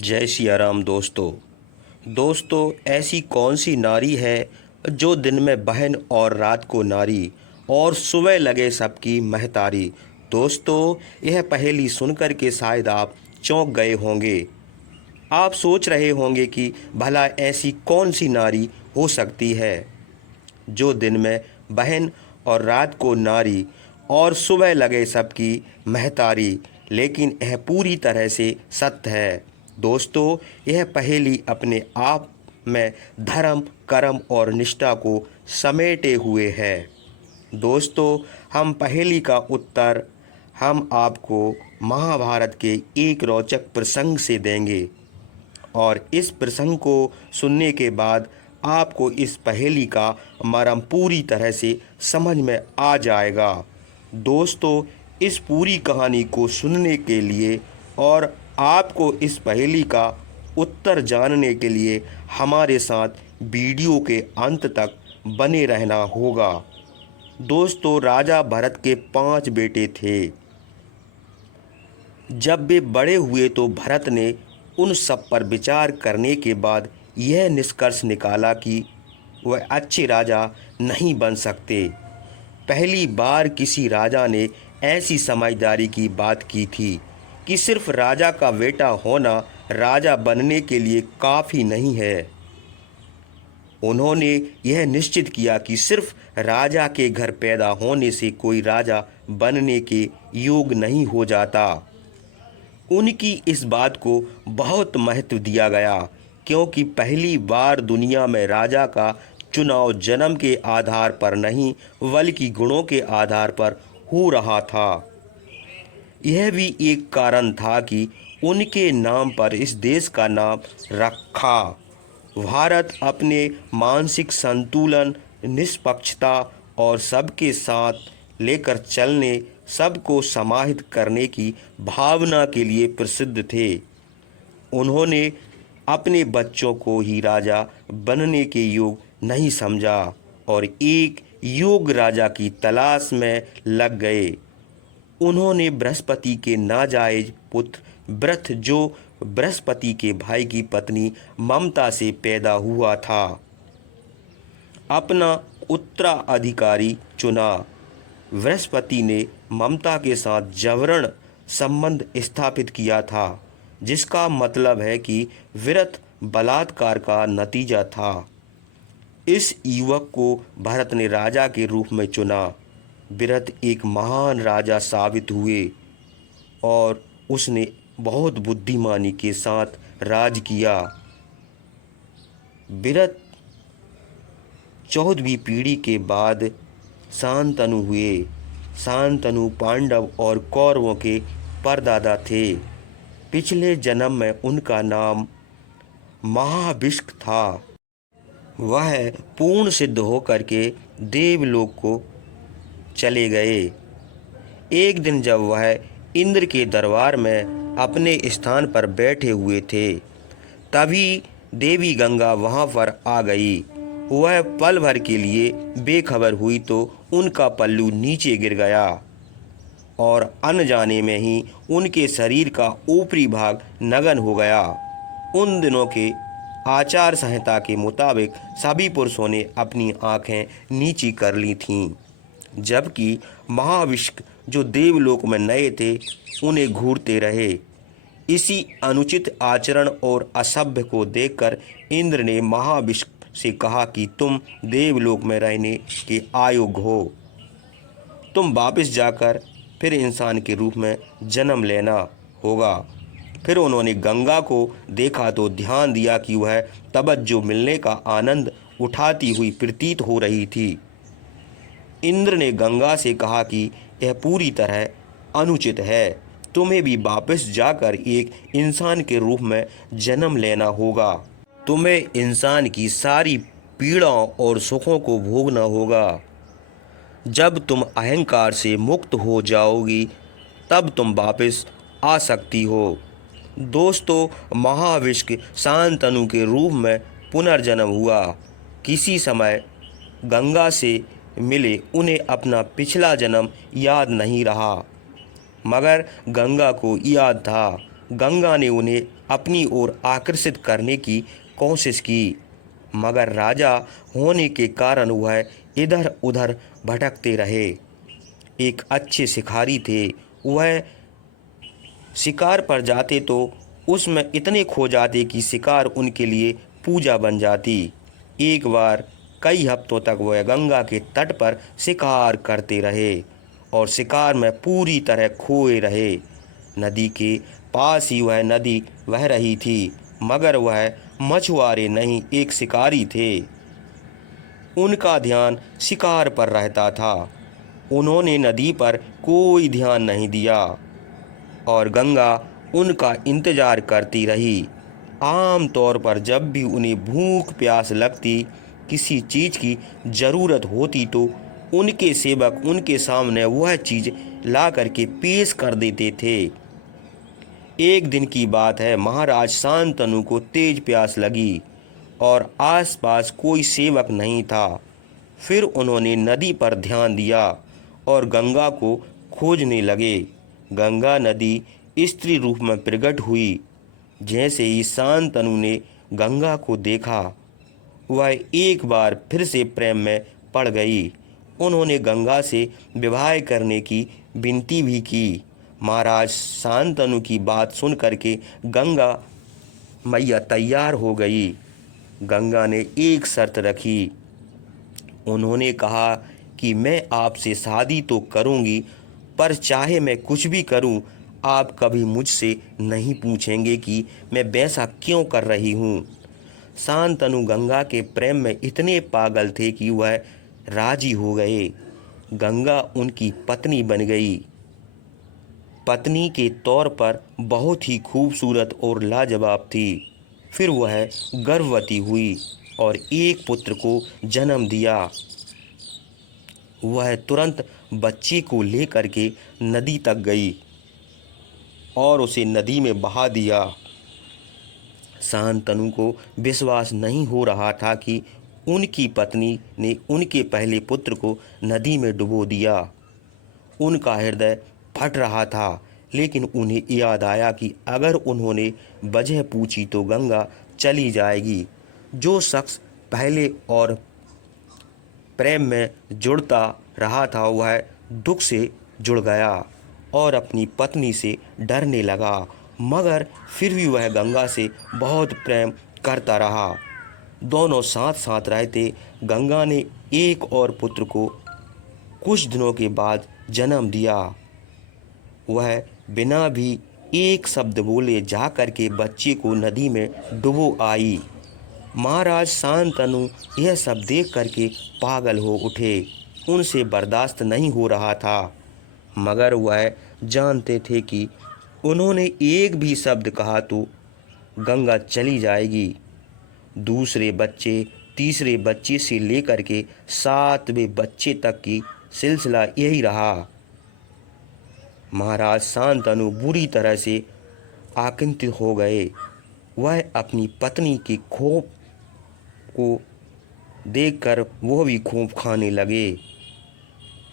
जय सिया राम दोस्तों ऐसी कौन सी नारी है जो दिन में बहन और रात को नारी और सुबह लगे सबकी महतारी। दोस्तों, यह पहेली सुनकर के शायद आप चौंक गए होंगे। आप सोच रहे होंगे कि भला ऐसी कौन सी नारी हो सकती है जो दिन में बहन और रात को नारी और सुबह लगे सबकी महतारी। लेकिन यह पूरी तरह से सत्य है। दोस्तों, यह पहेली अपने आप में धर्म, कर्म और निष्ठा को समेटे हुए है। दोस्तों, हम पहेली का उत्तर हम आपको महाभारत के एक रोचक प्रसंग से देंगे और इस प्रसंग को सुनने के बाद आपको इस पहेली का मर्म पूरी तरह से समझ में आ जाएगा। दोस्तों, इस पूरी कहानी को सुनने के लिए और आपको इस पहेली का उत्तर जानने के लिए हमारे साथ वीडियो के अंत तक बने रहना होगा। दोस्तों, राजा भरत के 5 बेटे थे। जब वे बड़े हुए तो भरत ने उन सब पर विचार करने के बाद यह निष्कर्ष निकाला कि वह अच्छे राजा नहीं बन सकते। पहली बार किसी राजा ने ऐसी समझदारी की बात की थी कि सिर्फ राजा का बेटा होना राजा बनने के लिए काफ़ी नहीं है। उन्होंने यह निश्चित किया कि सिर्फ राजा के घर पैदा होने से कोई राजा बनने के योग्य नहीं हो जाता। उनकी इस बात को बहुत महत्व दिया गया क्योंकि पहली बार दुनिया में राजा का चुनाव जन्म के आधार पर नहीं बल्कि गुणों के आधार पर हो रहा था। यह भी एक कारण था कि उनके नाम पर इस देश का नाम रखा। भारत अपने मानसिक संतुलन, निष्पक्षता और सबके साथ लेकर चलने, सबको समाहित करने की भावना के लिए प्रसिद्ध थे। उन्होंने अपने बच्चों को ही राजा बनने के योग्य नहीं समझा और एक योग्य राजा की तलाश में लग गए। उन्होंने बृहस्पति के नाजायज पुत्र वृत्र, जो बृहस्पति के भाई की पत्नी ममता से पैदा हुआ था, अपना उत्तराधिकारी चुना। बृहस्पति ने ममता के साथ जबरन संबंध स्थापित किया था, जिसका मतलब है कि विरत बलात्कार का नतीजा था। इस युवक को भरत ने राजा के रूप में चुना। विरत एक महान राजा साबित हुए और उसने बहुत बुद्धिमानी के साथ राज किया। विरत 14वीं पीढ़ी के बाद शांतनु हुए। शांतनु पांडव और कौरवों के परदादा थे। पिछले जन्म में उनका नाम महाविष्क था। वह पूर्ण सिद्ध होकर के देवलोक को चले गए। एक दिन जब वह इंद्र के दरबार में अपने स्थान पर बैठे हुए थे, तभी देवी गंगा वहां पर आ गई। वह पल भर के लिए बेखबर हुई तो उनका पल्लू नीचे गिर गया और अनजाने में ही उनके शरीर का ऊपरी भाग नग्न हो गया। उन दिनों के आचार संहिता के मुताबिक सभी पुरुषों ने अपनी आंखें नीची कर ली थीं, जबकि महाविष्क जो देवलोक में नए थे उन्हें घूरते रहे। इसी अनुचित आचरण और असभ्य को देखकर इंद्र ने महाविष्क से कहा कि तुम देवलोक में रहने के अयोग्य हो। तुम वापस जाकर फिर इंसान के रूप में जन्म लेना होगा। फिर उन्होंने गंगा को देखा तो ध्यान दिया कि वह तवज्जो मिलने का आनंद उठाती हुई प्रतीत हो रही थी। इंद्र ने गंगा से कहा कि यह पूरी तरह अनुचित है। तुम्हें भी वापस जाकर एक इंसान के रूप में जन्म लेना होगा। तुम्हें इंसान की सारी पीड़ाओं और सुखों को भोगना होगा। जब तुम अहंकार से मुक्त हो जाओगी तब तुम वापस आ सकती हो। दोस्तों, महाविष्क शांतनु के रूप में पुनर्जन्म हुआ। किसी समय गंगा से मिले उन्हें अपना पिछला जन्म याद नहीं रहा, मगर गंगा को याद था। गंगा ने उन्हें अपनी ओर आकर्षित करने की कोशिश की, मगर राजा होने के कारण वह इधर उधर भटकते रहे। एक अच्छे शिकारी थे। वह शिकार पर जाते तो उसमें इतने खो जाते कि शिकार उनके लिए पूजा बन जाती। एक बार कई हफ्तों तक वह गंगा के तट पर शिकार करते रहे और शिकार में पूरी तरह खोए रहे। नदी के पास ही वह नदी बह रही थी, मगर वह मछुआरे नहीं, एक शिकारी थे। उनका ध्यान शिकार पर रहता था। उन्होंने नदी पर कोई ध्यान नहीं दिया और गंगा उनका इंतजार करती रही। आम तौर पर जब भी उन्हें भूख प्यास लगती, किसी चीज़ की ज़रूरत होती, तो उनके सेवक उनके सामने वह चीज़ ला करके पेश कर देते थे। एक दिन की बात है, महाराज शांतनु को तेज प्यास लगी और आसपास कोई सेवक नहीं था। फिर उन्होंने नदी पर ध्यान दिया और गंगा को खोजने लगे। गंगा नदी स्त्री रूप में प्रकट हुई। जैसे ही शांतनु ने गंगा को देखा, वह एक बार फिर से प्रेम में पड़ गई। उन्होंने गंगा से विवाह करने की विनती भी की। महाराज शांतनु की बात सुन करके गंगा मैया तैयार हो गई। गंगा ने एक शर्त रखी। उन्होंने कहा कि मैं आपसे शादी तो करूंगी, पर चाहे मैं कुछ भी करूं, आप कभी मुझसे नहीं पूछेंगे कि मैं वैसा क्यों कर रही हूं। शांतनु गंगा के प्रेम में इतने पागल थे कि वह राजी हो गए। गंगा उनकी पत्नी बन गई। पत्नी के तौर पर बहुत ही खूबसूरत और लाजवाब थी। फिर वह गर्भवती हुई और एक पुत्र को जन्म दिया। वह तुरंत बच्चे को लेकर के नदी तक गई और उसे नदी में बहा दिया। शांतनु को विश्वास नहीं हो रहा था कि उनकी पत्नी ने उनके पहले पुत्र को नदी में डुबो दिया। उनका हृदय फट रहा था, लेकिन उन्हें याद आया कि अगर उन्होंने वजह पूछी तो गंगा चली जाएगी। जो शख्स पहले और प्रेम में जुड़ता रहा था, वह दुख से जुड़ गया और अपनी पत्नी से डरने लगा, मगर फिर भी वह गंगा से बहुत प्रेम करता रहा। दोनों साथ साथ रहते। गंगा ने एक और पुत्र को कुछ दिनों के बाद जन्म दिया। वह बिना भी एक शब्द बोले जा कर के बच्चे को नदी में डुबो आई। महाराज शांतनु यह सब देख करके पागल हो उठे। उनसे बर्दाश्त नहीं हो रहा था, मगर वह जानते थे कि उन्होंने एक भी शब्द कहा तो गंगा चली जाएगी। दूसरे बच्चे, तीसरे बच्चे से लेकर के 7वें बच्चे तक की सिलसिला यही रहा। महाराज शांतनु बुरी तरह से आकिंचित हो गए। वह अपनी पत्नी के खौफ को देखकर वो भी खूब खाने लगे।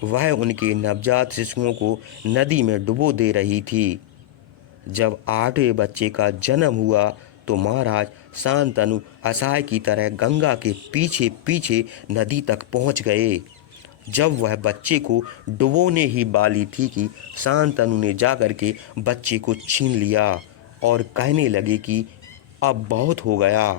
वह उनके नवजात शिशुओं को नदी में डुबो दे रही थी। जब 8वें बच्चे का जन्म हुआ तो महाराज शांतनु असहाय की तरह गंगा के पीछे पीछे नदी तक पहुंच गए। जब वह बच्चे को डुबोने ही वाली थी कि शांतनु ने जाकर के बच्चे को छीन लिया और कहने लगे कि अब बहुत हो गया,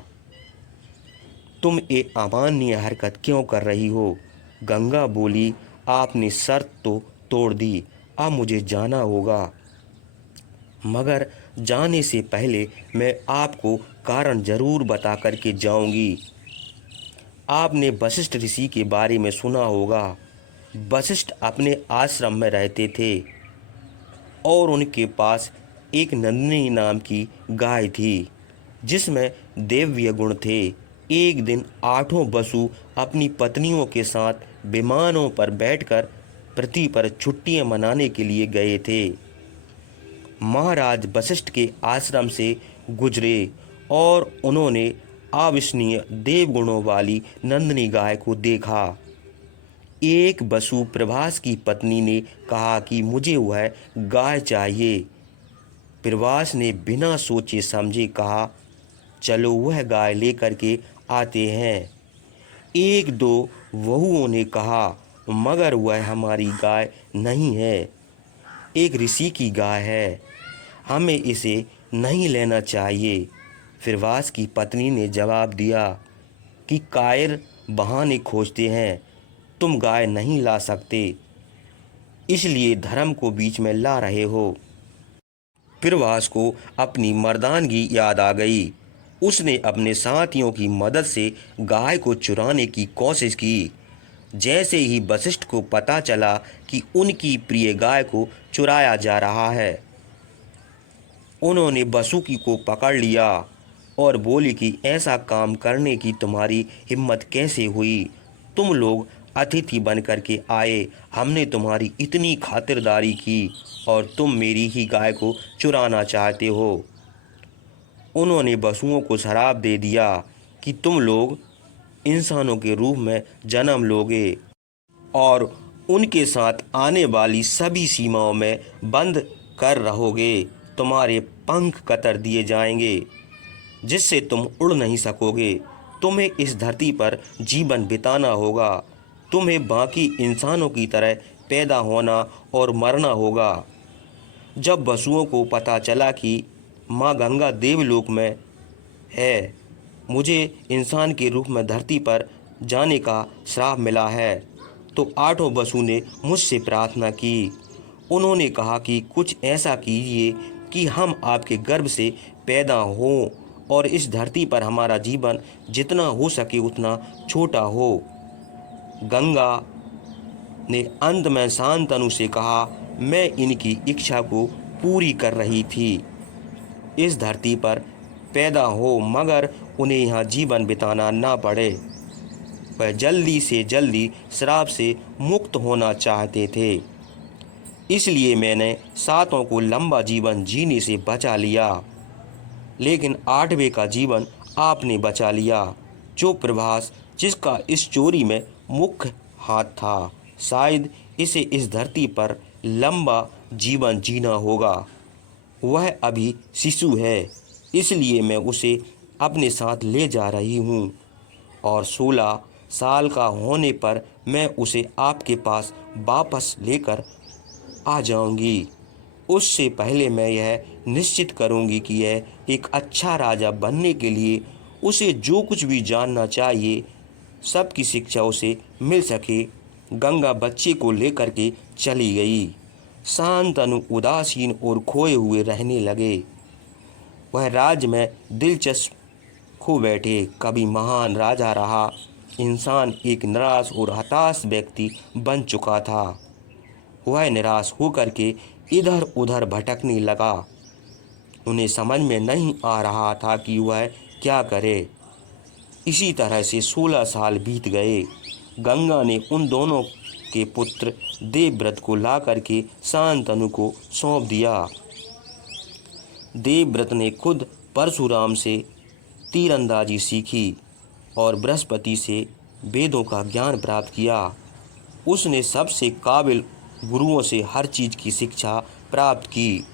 तुम ये अमानवीय हरकत क्यों कर रही हो। गंगा बोली, आपने शर्त तो तोड़ दी, अब मुझे जाना होगा, मगर जाने से पहले मैं आपको कारण जरूर बता करके जाऊंगी। आपने वशिष्ठ ऋषि के बारे में सुना होगा। वशिष्ठ अपने आश्रम में रहते थे और उनके पास एक नंदिनी नाम की गाय थी, जिसमें दैवीय गुण थे। एक दिन 8 वसु अपनी पत्नियों के साथ विमानों पर बैठकर पृथ्वी पर छुट्टियां मनाने के लिए गए थे। महाराज वशिष्ठ के आश्रम से गुजरे और उन्होंने अविश्वसनीय देवगुणों वाली नंदिनी गाय को देखा। एक वसु प्रभास की पत्नी ने कहा कि मुझे वह गाय चाहिए। प्रवास ने बिना सोचे समझे कहा, चलो वह गाय लेकर के आते हैं। एक दो वहुओं ने कहा, मगर वह हमारी गाय नहीं है, एक ऋषि की गाय है, हमें इसे नहीं लेना चाहिए। फिरवास की पत्नी ने जवाब दिया कि कायर बहाने खोजते हैं, तुम गाय नहीं ला सकते, इसलिए धर्म को बीच में ला रहे हो। फिरवास को अपनी मर्दानगी याद आ गई। उसने अपने साथियों की मदद से गाय को चुराने की कोशिश की। जैसे ही वशिष्ठ को पता चला कि उनकी प्रिय गाय को चुराया जा रहा है, उन्होंने बसुकी को पकड़ लिया और बोली कि ऐसा काम करने की तुम्हारी हिम्मत कैसे हुई? तुम लोग अतिथि बन कर के आए, हमने तुम्हारी इतनी खातिरदारी की और तुम मेरी ही गाय को चुराना चाहते हो। उन्होंने बसुओं को श्राप दे दिया कि तुम लोग इंसानों के रूप में जन्म लोगे और उनके साथ आने वाली सभी सीमाओं में बंद कर रहोगे। तुम्हारे पंख कतर दिए जाएंगे जिससे तुम उड़ नहीं सकोगे। तुम्हें इस धरती पर जीवन बिताना होगा। तुम्हें बाकी इंसानों की तरह पैदा होना और मरना होगा। जब वसुओं को पता चला कि माँ गंगा देवलोक में है, मुझे इंसान के रूप में धरती पर जाने का श्राप मिला है, तो आठों वसु ने मुझसे प्रार्थना की। उन्होंने कहा कि कुछ ऐसा कीजिए कि हम आपके गर्भ से पैदा हों और इस धरती पर हमारा जीवन जितना हो सके उतना छोटा हो। गंगा ने अंत में शांतनु से कहा, मैं इनकी इच्छा को पूरी कर रही थी, इस धरती पर पैदा हो मगर उन्हें यहाँ जीवन बिताना ना पड़े। वह जल्दी से जल्दी श्राप से मुक्त होना चाहते थे, इसलिए मैंने सातों को लंबा जीवन जीने से बचा लिया, लेकिन आठवें का जीवन आपने बचा लिया। जो प्रभास जिसका इस चोरी में मुख्य हाथ था, शायद इसे इस धरती पर लंबा जीवन जीना होगा। वह अभी शिशु है, इसलिए मैं उसे अपने साथ ले जा रही हूँ और 16 साल का होने पर मैं उसे आपके पास वापस लेकर आ जाऊंगी। उससे पहले मैं यह निश्चित करूंगी कि यह एक अच्छा राजा बनने के लिए उसे जो कुछ भी जानना चाहिए सबकी शिक्षा उसे मिल सके। गंगा बच्चे को लेकर के चली गई। शांतनु उदासीन और खोए हुए रहने लगे। वह राज्य में दिलचस्प खो बैठे। कभी महान राजा रहा इंसान एक निराश और हताश व्यक्ति बन चुका था। वह निराश होकर के इधर उधर भटकने लगा। उन्हें समझ में नहीं आ रहा था कि वह क्या करे। इसी तरह से 16 साल बीत गए। गंगा ने उन दोनों के पुत्र देवव्रत को ला करके शांतनु को सौंप दिया। देवव्रत ने खुद परशुराम से तीरंदाजी सीखी और बृहस्पति से वेदों का ज्ञान प्राप्त किया। उसने सबसे काबिल गुरुओं से हर चीज़ की शिक्षा प्राप्त की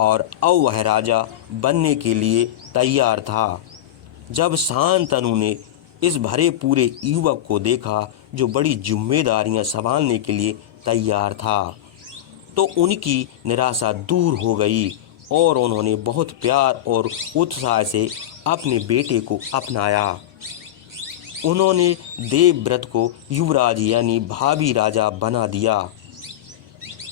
और अब वह राजा बनने के लिए तैयार था। जब शांतनु ने इस भरे पूरे युवक को देखा जो बड़ी जिम्मेदारियां संभालने के लिए तैयार था, तो उनकी निराशा दूर हो गई और उन्होंने बहुत प्यार और उत्साह से अपने बेटे को अपनाया। उन्होंने देवव्रत को युवराज यानी भावी राजा बना दिया।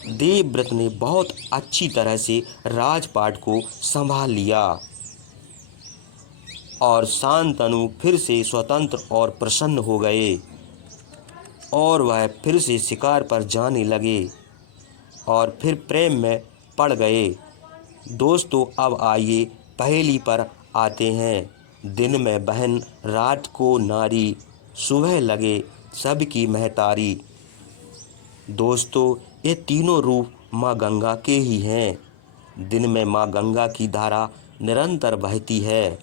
देवव्रत ने बहुत अच्छी तरह से राजपाट को संभाल लिया और शांतनु फिर से स्वतंत्र और प्रसन्न हो गए और वह फिर से शिकार पर जाने लगे और फिर प्रेम में पड़ गए। दोस्तों, अब आइए पहेली पर आते हैं। दिन में बहन, रात को नारी, सुबह लगे सबकी महतारी। दोस्तों, ये तीनों रूप माँ गंगा के ही हैं। दिन में माँ गंगा की धारा निरंतर बहती है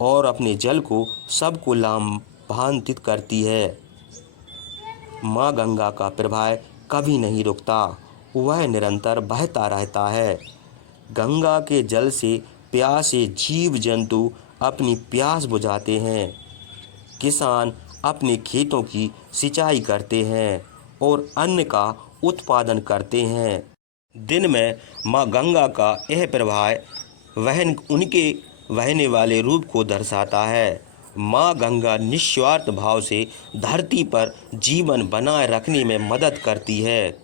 और अपने जल को सबको लाभान्वित करती है। माँ गंगा का प्रवाह कभी नहीं रुकता, वह निरंतर बहता रहता है। गंगा के जल से प्यासे जीव जंतु अपनी प्यास बुझाते हैं। किसान अपने खेतों की सिंचाई करते हैं और अन्न का उत्पादन करते हैं। दिन में माँ गंगा का यह प्रवाह वहन उनके बहने वाले रूप को दर्शाता है। माँ गंगा निस्वार्थ भाव से धरती पर जीवन बनाए रखने में मदद करती है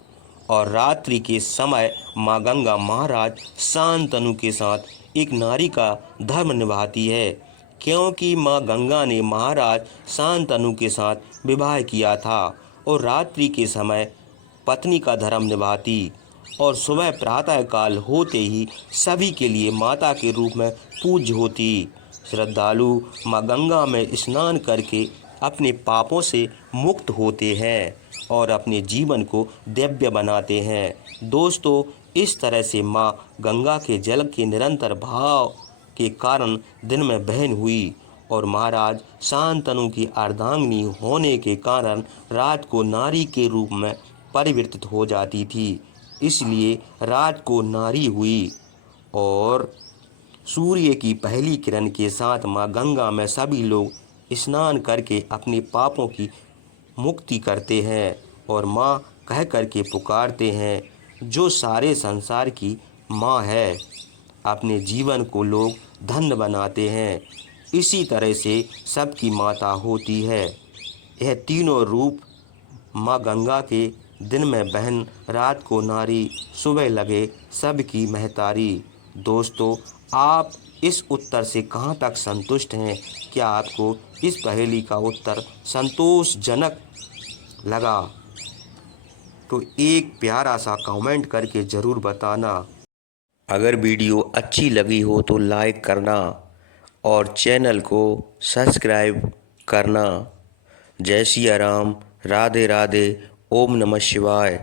और रात्रि के समय माँ गंगा महाराज शांतनु के साथ एक नारी का धर्म निभाती है, क्योंकि माँ गंगा ने महाराज शांतनु के साथ विवाह किया था और रात्रि के समय पत्नी का धर्म निभाती और सुबह प्रातः काल होते ही सभी के लिए माता के रूप में पूज्य होती। श्रद्धालु माँ गंगा में स्नान करके अपने पापों से मुक्त होते हैं और अपने जीवन को दिव्य बनाते हैं। दोस्तों, इस तरह से माँ गंगा के जल के निरंतर भाव के कारण दिन में बहन हुई और महाराज शांतनु की अर्धांगिनी होने के कारण रात को नारी के रूप में परिवर्तित हो जाती थी, इसलिए रात को नारी हुई। और सूर्य की पहली किरण के साथ माँ गंगा में सभी लोग स्नान करके अपने पापों की मुक्ति करते हैं और माँ कह करके पुकारते हैं, जो सारे संसार की माँ है। अपने जीवन को लोग धन्य बनाते हैं। इसी तरह से सबकी माता होती है। यह तीनों रूप माँ गंगा के दिन में बहन, रात को नारी, सुबह लगे सबकी महतारी। दोस्तों, आप इस उत्तर से कहाँ तक संतुष्ट हैं? क्या आपको इस पहेली का उत्तर संतोषजनक लगा? तो एक प्यारा सा कमेंट करके ज़रूर बताना। अगर वीडियो अच्छी लगी हो तो लाइक करना और चैनल को सब्सक्राइब करना। जय सिया राम, राधे राधे, ओम नमः शिवाय।